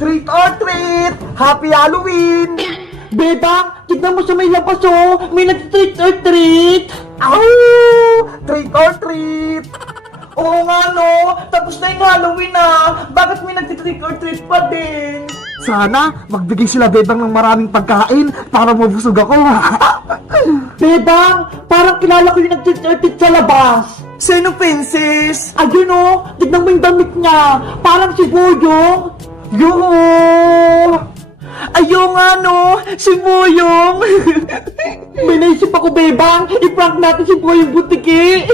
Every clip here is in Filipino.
Treat or treat! Happy Halloween! Bebang, tignan mo sa may labas oh. May nag-treat or treat. Ow! Treat or treat! Oo nga no, tapos na yung Halloween ah. Bakit may nag-treat or treat pa din? Sana magbigay sila Bebang ng maraming pagkain para mabusog ako. Bebang, parang kilala ko yung nag-treat or treat sa labas. Sino, princess? Ayun oh, tignan mo yung damit niya. Parang si Boyong. Yoo! Ayaw nga no, si Boyong. May naisip ako, Bebang. I-prank natin si Boyong Butiki.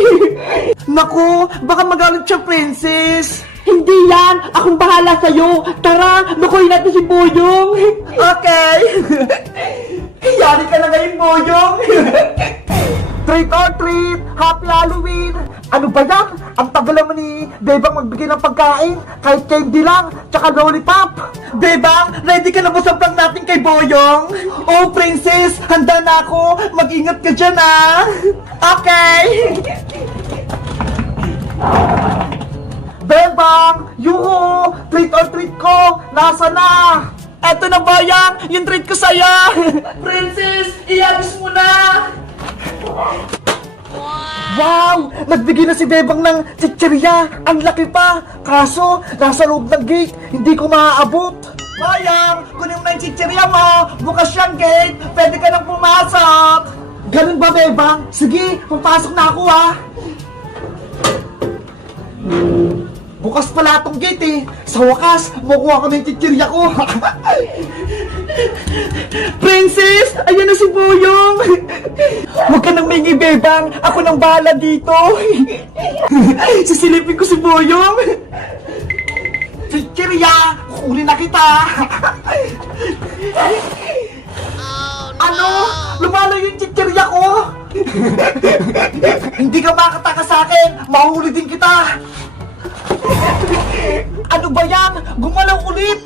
Naku, baka magalit siya, princess. Hindi yan, akong bahala sa'yo. Tara, lukuyin natin si Boyong. Okay. Yari ka na ngayon, Boyong. Treat or treat! Happy Halloween! Ano ba yan? Ang tagal naman ni Bebang magbigay ng pagkain, kahit candy lang, tsaka lollipop! Bebang, ready ka na ba sa prank natin kay Boyong? Oh, princess! Handa na ako! Mag-ingat ka dyan, ah! Okay. Bebang! Yuhu! Treat or treat ko! Nasa na? Eto na, Boyong, yung treat ko sa'yo. Princess, iagis mo na. Wow! Nagbigay na si Bebang ng chichirya! Ang laki pa! Kaso, nasa loob ng gate, hindi ko maaabot! Boyong, kunin mo na yung chichirya mo. Bukas yung gate, pwede ka nang pumasok. Ganun ba, Bebang? Sige, papasok na ako, ah! Bukas pala tong gate, eh! Sa wakas, makuha ko na yung chichirya ko! Princess, ayan na si Boyong. Huwag ka nang maingi, Bebang. Ako nang bahala dito. Sisilipin ko si Boyong. Chichirya! Huli na kita! Ano? Lumalo yung chichirya ko. Hindi ka makataka sa akin! Mahuli din kita! Ano ba yan? Gumalaw ulit.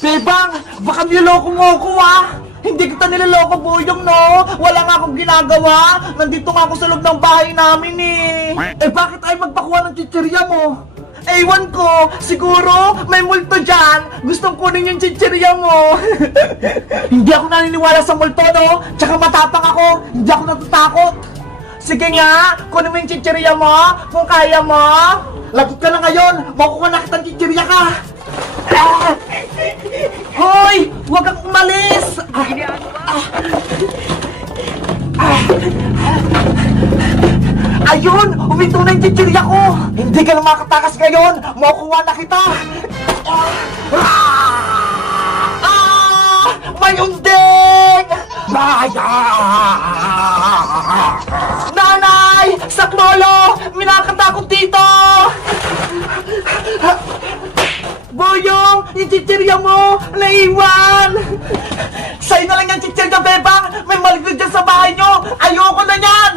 Bebang! Baka niloloko mo ako, ah! Hindi kita niloloko, Boyong, no? Wala nga akong ginagawa. Nandito nga ako sa loob ng bahay namin, eh. Eh bakit ay magpakuha ng chichirya mo? Ewan ko, siguro may multo dyan. Gustong kunin yung chichirya mo. Hindi ako naniniwala sa multo, no? Tsaka matapang ako! Hindi ako natatakot! Sige nga, kunin mo yung chichirya mo kung kaya mo. Lagot ka na ngayon! Makukuha na kitang chichirya ka! Hoy! Huwag kang umalis! Ayun! Uminto na yung chichirya ko! Hindi ka na makatakas ngayon! Makukuha na kita! May unding! Nanay! Saklolo! Minakatakot dito! Boyong! Yung chichirya mo! Naiwan! Sa'yo na lang yung chichirya, Bebang! May maligid dyan sa bahay nyo! Ayoko na yan!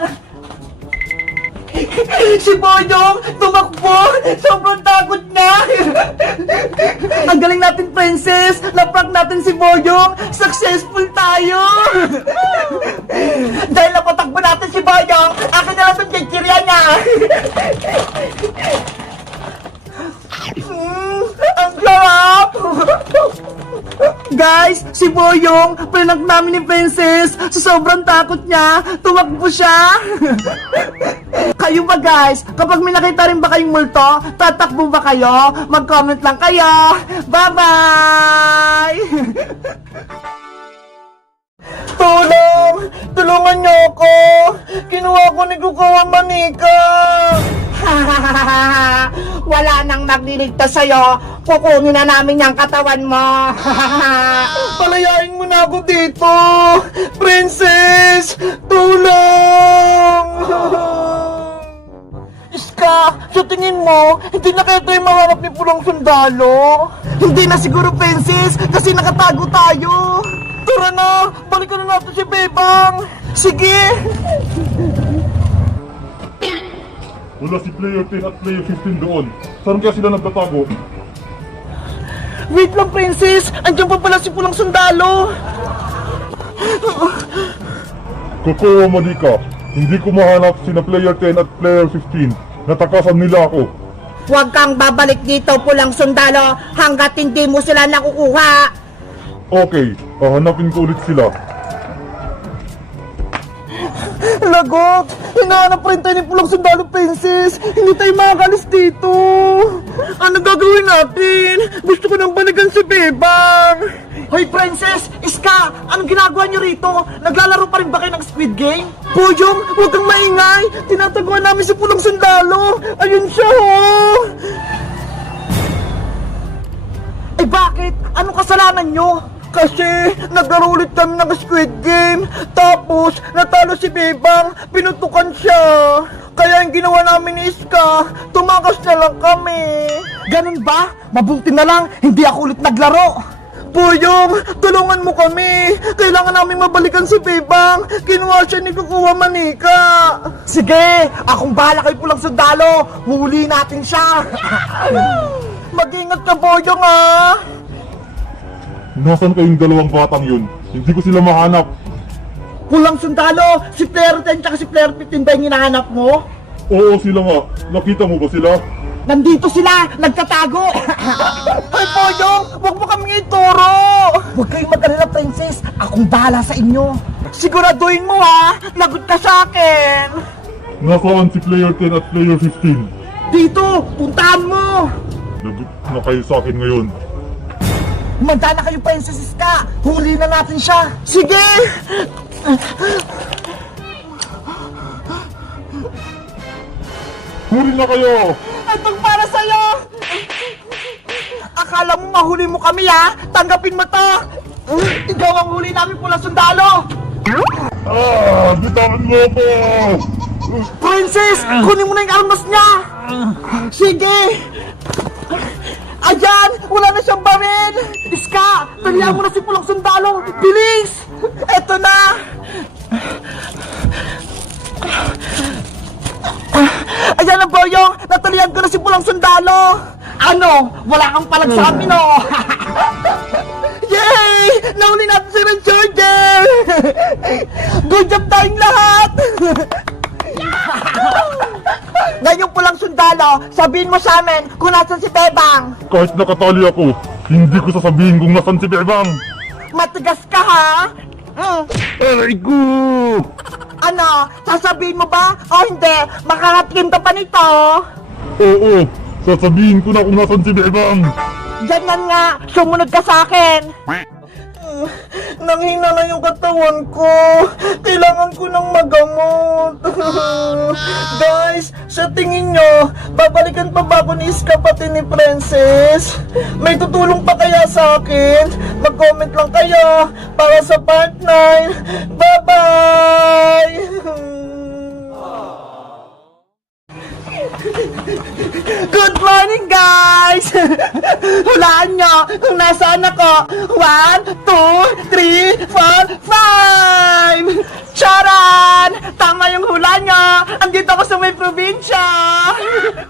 Si Boyong! Tumakbo! Sobrang takot na! Ang galing natin, princess! Naprank natin si Boyong! Successful tayo! Dahil napatakbo natin si Boyong, akin na lang itong chichirya niya! Ang sarap! Guys, si Boyong, prank namin ni Princess. Sa sobrang takot niya, tumakbo siya. Kayo ba guys, kapag may nakita rin ba kayong multo, tatakbo ba kayo? Mag-comment lang kayo. Bye-bye! Tulong! Tulungan niyo ako! Kinuha ko ni Kukawa Manika! Wala nang magliligtas sa'yo. Kukunin na namin yung katawan mo. Palayain mo na ako dito. Princess! Tulong! Iska, sa tingin mo, hindi na kaya tayo mahanap ni Pulang Sundalo? Hindi na siguro, Princess, kasi nakatago tayo. Tara na, balikan na natin si Bebang. Sige! Wala si player 10 at player 15 doon. Saan kaya sila nagtatago? Wait lang, Princess! Andiyan pa pala si Pulang Sundalo! Kukawa Manika, hindi ko mahanap sina player 10 at player 15. Natakasan nila ako. Huwag kang babalik dito, pulang sundalo, hanggat hindi mo sila nakukuha. Okay, hahanapin ko ulit sila. Lagot! Hinahanap rin tayo ni Pulang Sundalo Princess! Hindi tayo makakalis dito! Ano gagawin natin? Gusto ko nang balikan si Bebang! Hoy, Princess! Iska! Anong ginagawa niyo rito? Naglalaro pa rin ba kayo ng Squid Game? Boyong, huwag kang maingay! Tinataguan namin si Pulang Sundalo! Ayun siya, ho! Eh bakit? Anong kasalanan niyo? Kasi naglaro ulit kami ng Squid Game, tapos natalo si Bebang, pinutukan siya. Kaya yung ginawa namin ni Iska, tumakas na lang kami. Ganun ba? Mabuti na lang, hindi ako ulit naglaro. Boyong, tulungan mo kami. Kailangan namin mabalikan si Bebang. Kinuha siya ni Kukuha Manika. Sige, akong bahala kay Pulang Sundalo. Huli natin siya. Mag-ingat ka, Boyong, ha. Nasaan kayong dalawang batang yun? Hindi ko sila mahanap. Pulang Sundalo, si Player 10 tsaka si Player 15 ba yung hinahanap mo? Oo, sila nga. Nakita mo ba sila? Nandito sila, nagtatago. Ay, Boyong, huwag mo kami ituro. Huwag kayong mag-alala, Princess. Akong bahala sa inyo. Siguraduhin mo, ha. Lagot ka sa akin. Nasaan si Player 10 at Player 15? Dito, puntahan mo. Lagot na kayo sa akin ngayon. Humanda na kayo, Princess Iska. Huli na natin siya. Sige. Huli na kayo! Itong para sa'yo. Akala mo mahuli mo kami, ha. Tanggapin mo to. Ikaw ang huli namin, Pulang Sundalo. Bitawan mo ako! Princess, kunin mo na yung armas niya. Sige. Ayan, wala na siyang baril. Iska, talihan mo na si Pulang Sundalo. Bilis! Eto na. Ayan na, Boyong. Natalihan ko na si Pulang Sundalo. Ano? Wala kang palag sa amin, oh. Yay! Nahuli natin si Red Charger! Good job tayong lahat! Ngayon Pulang Sundalo, sabihin mo sa amin kung nasan si Bebang. Kahit nakatali ako, hindi ko sasabihin kung nasan si Bebang! Matigas ka, ha? Aray ko! Ano, sasabihin mo ba? O hindi, makakatlim ka pa nito. Oo, sasabihin ko na kung nasan si Bebang! Ganyan nga, sumunod ka sa akin. Nanghina na yung katawan ko. Kailangan ko ng magamot. Guys, sa tingin nyo, babalikan pa ba ako ni Iska pati ni Princess? May tutulong pa kaya sa akin? Mag-comment lang kayo para sa part 9. Bye-bye! Good morning, guys! Hulaan nyo kung nasaan ako. 1, 2, 3, 4, 5! Charan! Tama yung hula nyo! Andito ako sa may probinsya!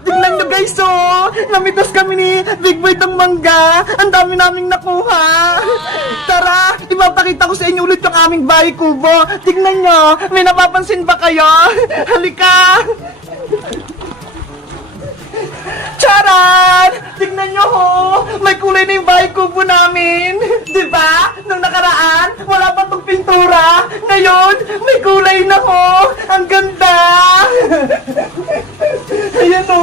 Tingnan nyo, guys, oh! Namitas kami ni Big Boy ng mangga! Ang dami naming nakuha! Tara! Ipapakita ko sa inyo ulit yung aming bahay kubo! Tingnan nyo! May napapansin ba kayo? Halika! Charan! Tignan nyo ho! May kulay na yung bahay kubo namin! Diba? Nung nakaraan, wala pa tong pintura! Ngayon, may kulay na ho! Ang ganda! Ayan o!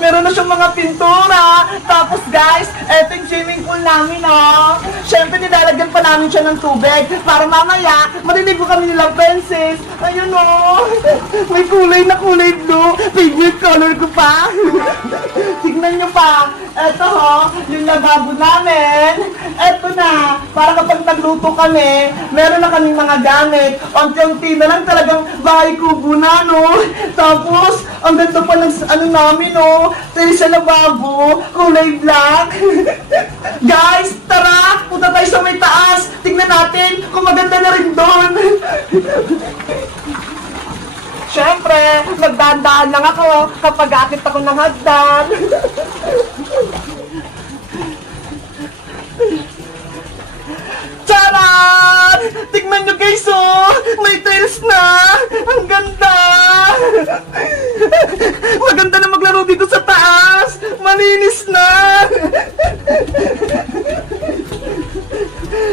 Meron na siyang mga pintura! Tapos guys, eto yung swimming pool namin o! Siyempre, nilalagyan pa namin siya ng tubig para mamaya, maliligo kami nilang Princess! Ayun o! May kulay na kulay blue! Favorite color ko pa! Tignan nyo pa. Eto ho, yung lababo namin. Eto na, para kapag nagluto kami, meron na kaming mga gamit. Unti-unti na lang talagang bahay kubo na, no? Tapos, ang ganda pa ng ano namin, no? Tayo sa lababo, kulay black. Guys, tara, punta tayo sa may taas. Tignan natin kung maganda na rin doon. Siyempre, nagdaan-daan lang ako kapag akit ako ng hagdan. Charan! Tignan nyo guys, oh! May tiles na! Ang ganda! Maganda na maglaro dito sa taas! Malinis na!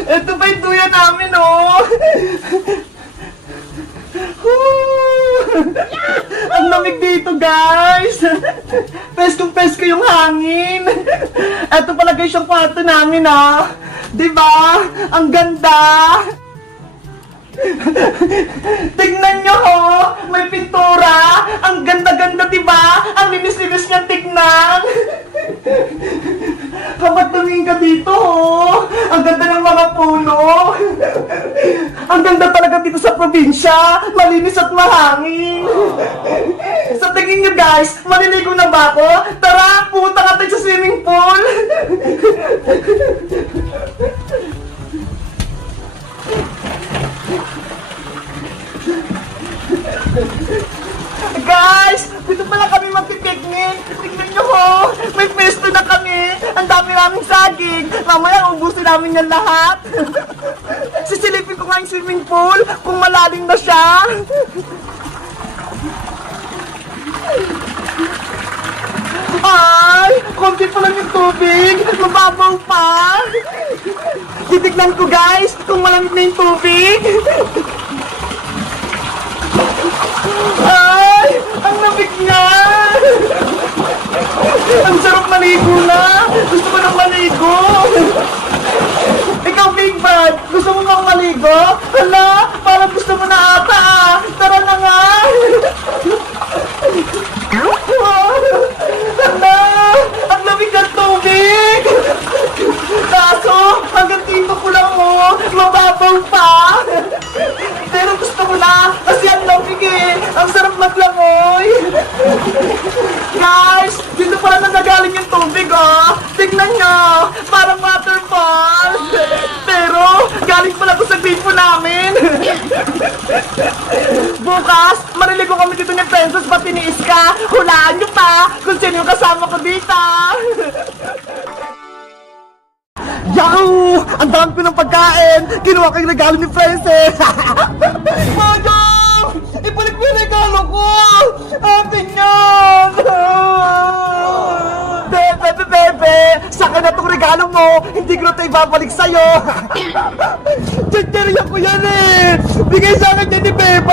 Ito pa yung tuya namin, oh! Ang lamig dito, guys! Peskong-pesko yung hangin! Ito pala guys yung kwarto namin, ah! Diba? Ang ganda! Tignan nyo, ho! May pintura! Ang ganda-ganda, diba? Ang linis-linis niyang tignan! Kapag tumingin ka dito, ho! Ang ganda ng mga puno! Ang ganda talaga dito sa probinsya! Malinis at mahangin! Sa tingin nyo, guys, maliligo na ba ako? Tara, pumunta ka tayo sa swimming pool! Guys, dito pala kami magpipiknik. Tignan nyo ho, may pesto na kami. Ang dami naming saging. Mamaya ubusin namin yan lahat. Sisilipin ko nga yung swimming pool kung malalim na siya. Ay, konti pa lang yung tubig. Mababaw pa. Titignan ko guys kung malamig na yung tubig. Ay! Ang lamig niya! Ang sarap maligo na! Gusto ko nang maligo! Ikaw, Big Bad! Gusto mo nang maligo? Hala! Parang gusto mo na ata ah! Tara na nga! Hala! Ang lamig ng tubig! Kaso, hanggang dito ko lang mo! Mababaw pa! Pero gusto ko na! Kasi ang lamig eh! Ang sarap maglangoy! Guys! Dito pala nanggagaling yung tubig oh! Tignan nyo! Parang waterfall! Pero, galing pala ko sa gripo namin! Bukas, mariligo kami dito ni Princess pati ni Iska! Hulaan nyo pa kung sino yung kasama ko dito! Yahoo! Ang dami ko ng pagkain! Kinuha ko yung regalo ni Princess! Madam! Ibalik mo yung regalo ko! Atin yan! Bebe! Sa akin na itong regalo mo! Hindi ko na ito ibabalik sa'yo! Chichiriya ko yan eh! Bigay sa akin yan ni Bebe!